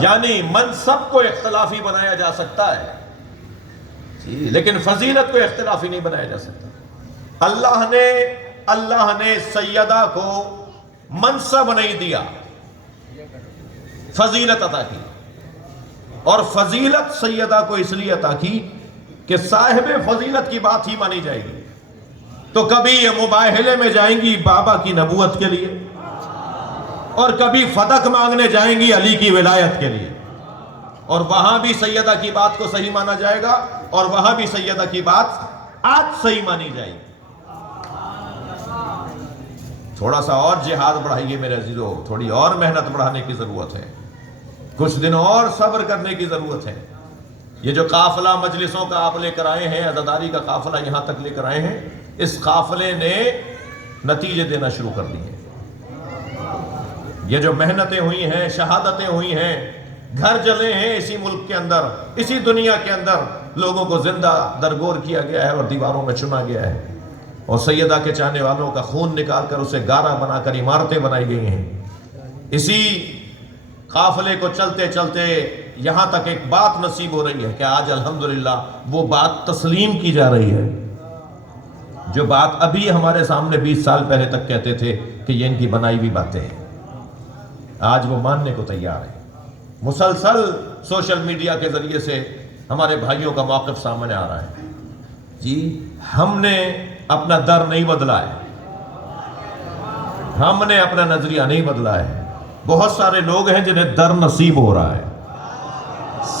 یعنی منصب کو اختلافی بنایا جا سکتا ہے لیکن فضیلت کو اختلافی نہیں بنایا جا سکتا۔ اللہ نے سیدہ کو منصب نہیں دیا، فضیلت عطا کی، اور فضیلت سیدہ کو اس لیے عطا کی کہ صاحب فضیلت کی بات ہی مانی جائے گی۔ تو کبھی یہ مباہلے میں جائیں گی بابا کی نبوت کے لیے، اور کبھی فتق مانگنے جائیں گی علی کی ولایت کے لیے، اور وہاں بھی سیدہ کی بات کو صحیح مانا جائے گا، اور وہاں بھی سیدہ کی بات آج صحیح مانی جائے گی۔ تھوڑا سا اور جہاد بڑھائیے میرے عزیزو، تھوڑی اور محنت بڑھانے کی ضرورت ہے، کچھ دن اور صبر کرنے کی ضرورت ہے۔ یہ جو قافلہ مجلسوں کا آپ لے کر آئے ہیں، عزاداری کا قافلہ یہاں تک لے کر آئے ہیں، اس قافلے نے نتیجے دینا شروع کر دیے۔ یہ جو محنتیں ہوئی ہیں، شہادتیں ہوئی ہیں، گھر جلے ہیں اسی ملک کے اندر، اسی دنیا کے اندر، لوگوں کو زندہ درگور کیا گیا ہے اور دیواروں میں چنا گیا ہے، اور سیدہ کے چاہنے والوں کا خون نکال کر اسے گارا بنا کر عمارتیں بنائی گئی ہیں۔ اسی قافلے کو چلتے چلتے یہاں تک ایک بات نصیب ہو رہی ہے کہ آج الحمدللہ وہ بات تسلیم کی جا رہی ہے، جو بات ابھی ہمارے سامنے 20 سال پہلے تک کہتے تھے کہ یہ ان کی بنائی ہوئی باتیں ہیں، آج وہ ماننے کو تیار ہے۔ مسلسل سوشل میڈیا کے ذریعے سے ہمارے بھائیوں کا موقف سامنے آ رہا ہے۔ جی ہم نے اپنا در نہیں بدلا ہے، ہم نے اپنا نظریہ نہیں بدلا ہے۔ بہت سارے لوگ ہیں جنہیں در نصیب ہو رہا ہے۔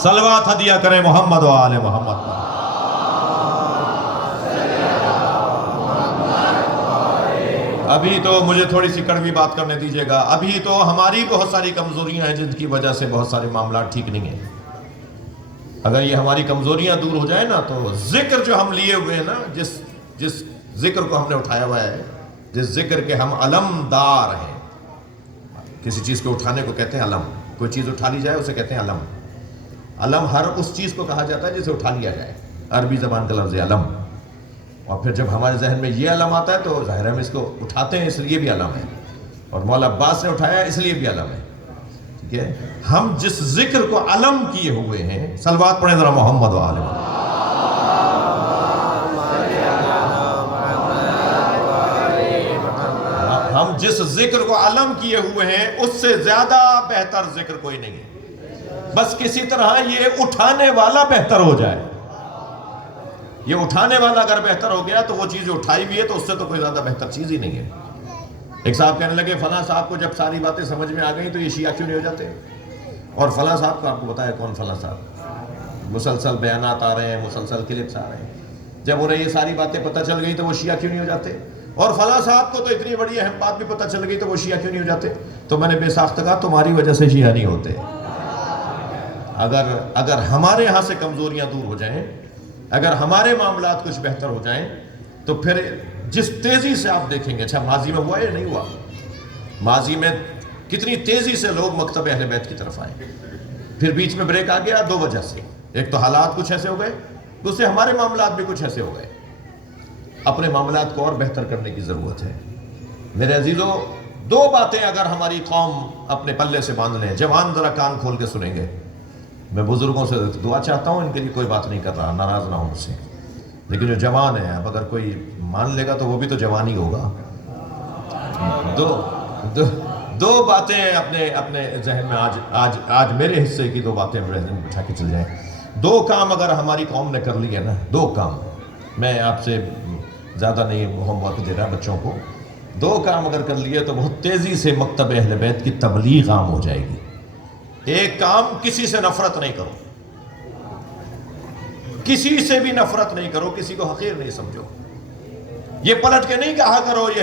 صلوات ہدیہ کریں محمد و آل محمد پر۔ ابھی تو مجھے تھوڑی سی کڑوی بات کرنے دیجئے گا، ابھی تو ہماری بہت ساری کمزوریاں ہیں جن کی وجہ سے بہت سارے معاملات ٹھیک نہیں ہیں۔ اگر یہ ہماری کمزوریاں دور ہو جائیں نا تو ذکر جو ہم لیے ہوئے ہیں نا، جس ذکر کو ہم نے اٹھایا ہوا ہے، جس ذکر کے ہم علمدار ہیں، کسی چیز کو اٹھانے کو کہتے ہیں علم، کوئی چیز اٹھا لی جائے اسے کہتے ہیں علم۔ علم ہر اس چیز کو کہا جاتا ہے جسے اٹھا لیا جائے، عربی زبان کا لفظ ہے علم، اور پھر جب ہمارے ذہن میں یہ علم آتا ہے تو ظاہر ہم اس کو اٹھاتے ہیں، اس لیے بھی علم ہے، اور مولا عباس نے اٹھایا اس لیے بھی علم ہے، ٹھیک ہے۔ ہم جس ذکر کو علم کیے ہوئے ہیں، صلوات پڑھیں ذرا محمد و آل محمد۔ ہم جس ذکر کو علم کیے ہوئے ہیں اس سے زیادہ بہتر ذکر کوئی نہیں ہے، بس کسی طرح یہ اٹھانے والا بہتر ہو جائے۔ یہ اٹھانے والا اگر بہتر ہو گیا تو وہ چیز اٹھائی بھی ہے تو اس سے تو کوئی زیادہ بہتر چیز ہی نہیں ہے۔ ایک صاحب کہنے لگے فلاں صاحب کو جب ساری باتیں سمجھ میں آ گئی تو یہ شیعہ کیوں نہیں ہو جاتے؟ اور فلاں صاحب کو آپ کو بتایا کون فلاں صاحب؟ مسلسل بیانات آ رہے ہیں، مسلسل کلپس آ رہے ہیں، جب انہیں یہ ساری باتیں پتہ چل گئی تو وہ شیعہ کیوں نہیں ہو جاتے؟ اور فلاں صاحب کو تو اتنی بڑی اہم بات بھی پتہ چل گئی تو وہ شیعہ کیوں نہیں ہو جاتے؟ تو میں نے بے ساختہ کہا تمہاری وجہ سے شیعہ نہیں ہوتے۔ اگر ہمارے یہاں سے کمزوریاں دور ہو جائیں، اگر ہمارے معاملات کچھ بہتر ہو جائیں تو پھر جس تیزی سے آپ دیکھیں گے، اچھا ماضی میں ہوا یا نہیں ہوا؟ ماضی میں کتنی تیزی سے لوگ مکتب اہل بیت کی طرف آئے، پھر بیچ میں بریک آ گیا دو وجہ سے، ایک تو حالات کچھ ایسے ہو گئے، دوسرے ہمارے معاملات بھی کچھ ایسے ہو گئے۔ اپنے معاملات کو اور بہتر کرنے کی ضرورت ہے۔ میرے عزیزو، دو باتیں اگر ہماری قوم اپنے پلے سے باندھ لیں، جوان ذرا کان کھول کے سنیں گے، میں بزرگوں سے دعا چاہتا ہوں، ان کے لیے کوئی بات نہیں کر رہا، ناراض نہ ہوں مجھ سے، لیکن جو جوان ہے، اب اگر کوئی مان لے گا تو وہ بھی تو جوان ہی ہوگا۔ دو باتیں اپنے ذہن میں آج میرے حصے کی دو باتیں میرے ذہن میں بٹھا کے چل جائیں۔ دو کام اگر ہماری قوم نے کر لیے نا، دو کام، میں آپ سے زیادہ نہیں ہوم ورک دے رہا بچوں کو، دو کام اگر کر لیے تو بہت تیزی سے مکتب اہل بیت کی تبلیغ عام ہو جائے گی۔ ایک کام، کسی سے نفرت نہیں کرو، کسی سے بھی نفرت نہیں کرو، کسی کو حقیر نہیں سمجھو، یہ پلٹ کے نہیں کہا کرو یہ